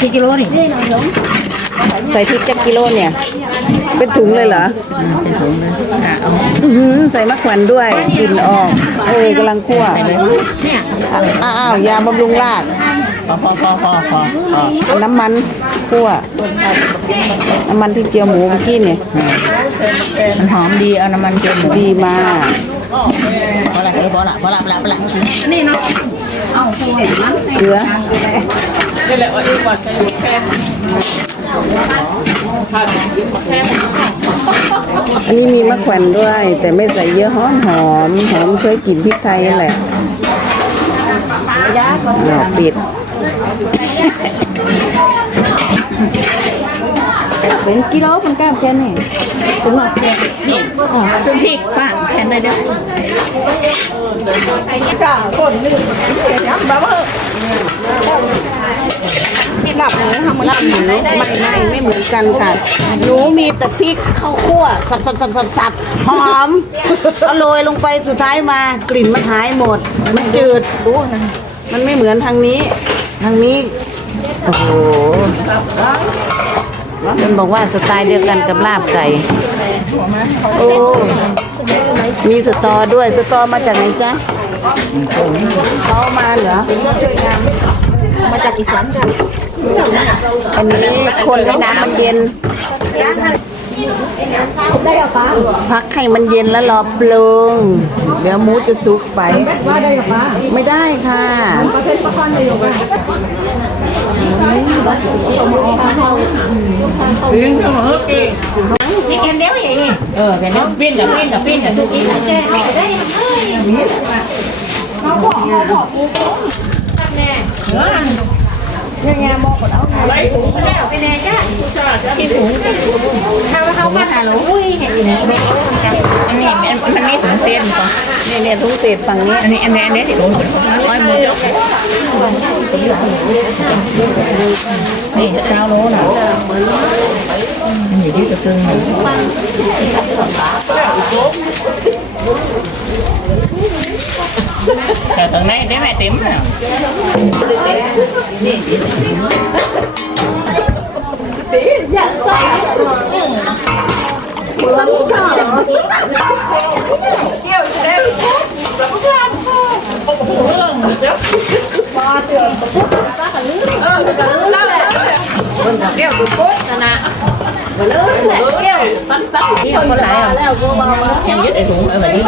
กี่กิโลนี่ใส่พริกจักกิโลเนี่ย เป็นถุงเลยเหรอเป็นถุงเลยอะเอาอื้อหือใส่มะขวัญด้วยกลิ่นออกเออกำลังคั่วใส่เลยเนี่ยอะอ้าวยาบำรุงรากพอพอพอพอพอพอเอาน้ำมันคั่วน้ำมันที่เจียวหมูเมื่อกี้เนี่ยมันหอมดีเอาน้ำมันเจียวหมูดีมากพอละเออพอละพอละพอละพอละนี่เนาะ เกลืออันนี้มีมะแขวนด้วย แต่ไม่ใส่เยอะหอมหอมหอมเคยกินพริกไทยแหละอ้าวปิด เป็นกิโลมันแก้มแค่นี้ถึงอะนี่อ๋อเป็นพริกป้าแทนได้เด้อลาบหมูทำลาบหมูไม่ไม่ไม่เหมือนกันค่ะ หนูมีแต่พริกข้าวคั่วสับสับสับสับสับหอมเอาโรยลงไปสุดท้ายมากลิ่นมันหายหมด มันจืดมันไม่เหมือนทางนี้ ทางนี้ โอ้โห มันบอกว่าสไตล์เดียวกันกับลาบไก่ โอ้ มีสตอด้วย สตอมาจากไหนจ๊ะเขาเอามาเหรอช่วยงานมาจากอีสานกันอันนี้คนให้น้ำมันเย็นได้หรอป้าพักให้มันเย็นแล้วรอปรุงเดี๋ยวหมูจะสุกไปว่าได้หรอป้าไม่ได้ค่ะ ประเภทประกันเลยอยู่กันนี่แกนเดียวอย่างนี้เออแกนเดียวปิ้นกับปิ้นกับปิ้นกับทุกทีแกได้ไว้ถุงก็แล้ไปแน่จ้ะที่ถุงเขาเขามาหาหลวงอุ้ยเห็นอยู่ไหนอันนี้มันมันมีถุงเส้นก่อนนี่เนี่ยทุกเศษฝั่งนี้อันนี้อันนี้อันนี้ถุงร้อยมือจกเลนะมันอยู่ที่ตะกึงแต่ตรงนี้ได้แม่เต็มแล้ว นี่เอาคนหลายอะยังยึดไอ้ถุง เออแบบนี้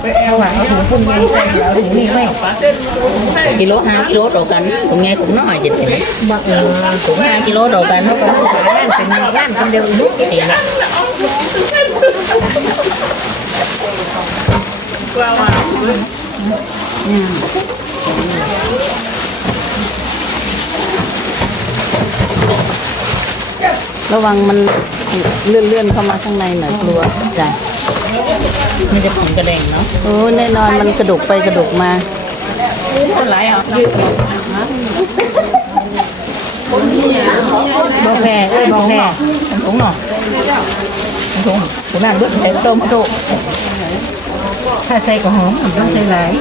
ไปเอาว่ะเอาถุงพุ่นยังใส่เอาถุงนี่ไม่กิโลห้ากิโลต่อกันถุงไงถุงน้อยจิตเร้านเป็นร้านคนเดียวนุ๊กตีละระวังมันเลื่อนเลื่อนๆเข้ามาข้างในหน่อยกลัวจ้ะมันจะถุงกระเด้งเนาะโอ้แน่นอนมันกระดกไปกระดกมาคนหลายอะยืดบอกแพร่เอ้ยบอกแพร่ถุงหน่อยถุงถุงนั่นด้วยใส่ต้มโตถ้าใส่ก็หอมต้องใส่หลาย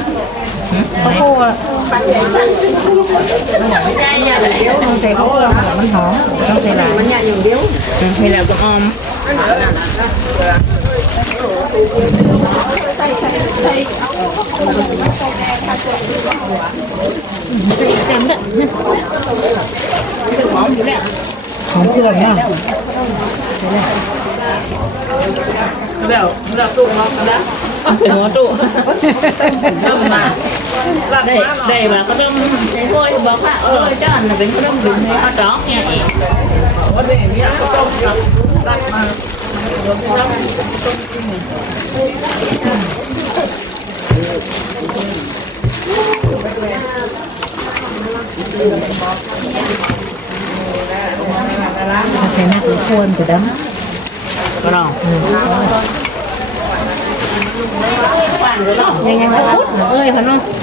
ข้าวโพดต้องใส่ข้าวโพดมันห อมต้องใส่หลายมันใหญ่อย่างเดี ยวให้แล้วก็ออมเต็มเลยหอมอยู่แล้วหอมเกลือเนี่ยแล้วแล้วตู้เนาะแล้วเป็นหั วตู้เริ่มมาได้ได้มาก็เริ่มใช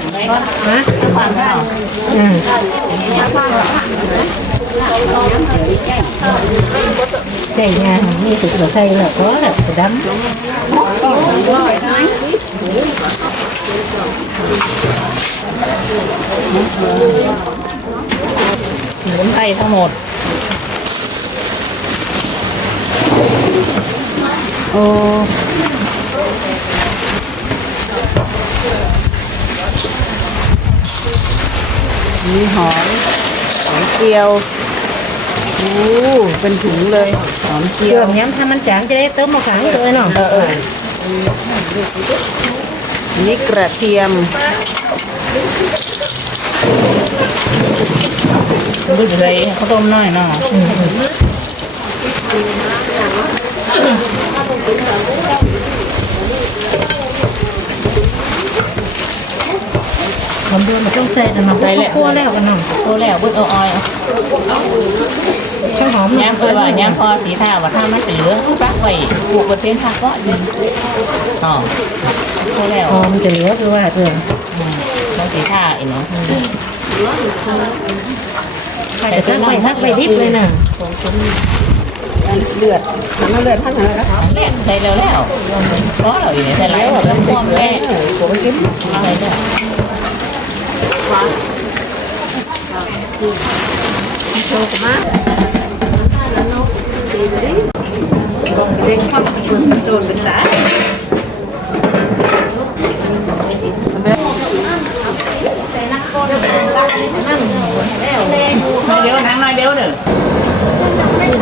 ้ถ้วยบอกว่าเโอ้มีหอมหอมเจียวโอ้เป็นถุงเลยหอมเจีเชื่ยอวมย้ำถ้ามันจางจะได้เติมมาขังเลยเนาะเออเอออันนี่กระเทียมดูจะได้ข้าวต้มน้อยเนาะ ผมดูมันต้องใส่แต่มันใส่แหละคั่วแล้วกันเนาะโตแล้วเบิ้งเอาออยช่างหอมย้ำเคยว่าย้ำพอสีท่าว่าถ้ามันเป็นเหลืองปักไว้ปลูกบนเส้นผักก็ดีอ๋อโตแล้วหอมจะเหลือคือว่าเพื่อนต้องสีท่าอีกเนาะแต่ถ้าไปทักไปดิบเลยน่ะ เลือดน้ำเลือดท่านอะไรนะเรียกใส่แล้วแล้วก็เราอยู่ในใส่แล้วแบบพวกแม่ผมกินอะไรเนี่ยโชคมากเด็กข้าวโจนเป็นไรเดี๋ยวนั่งหน่อยเดี๋ยวเด้อ เ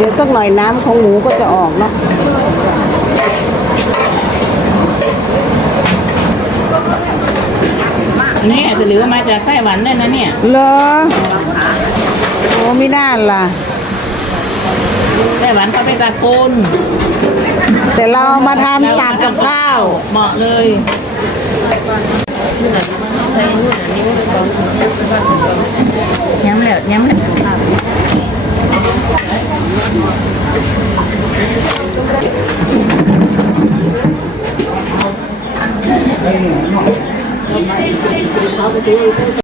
ดี๋ยวสักหน่อยน้ำของหมูก็จะออกเนาะนี่จะเหลือมาจากไต้หวันได้นะเนี่ย เหรอ ไม่น่าล่ะ ไต้หวันเขาไปตัดปูนแต่เราเอามาทำตักกับข้าว เหมาะเลยย้ำแล้วย้ำแล้ว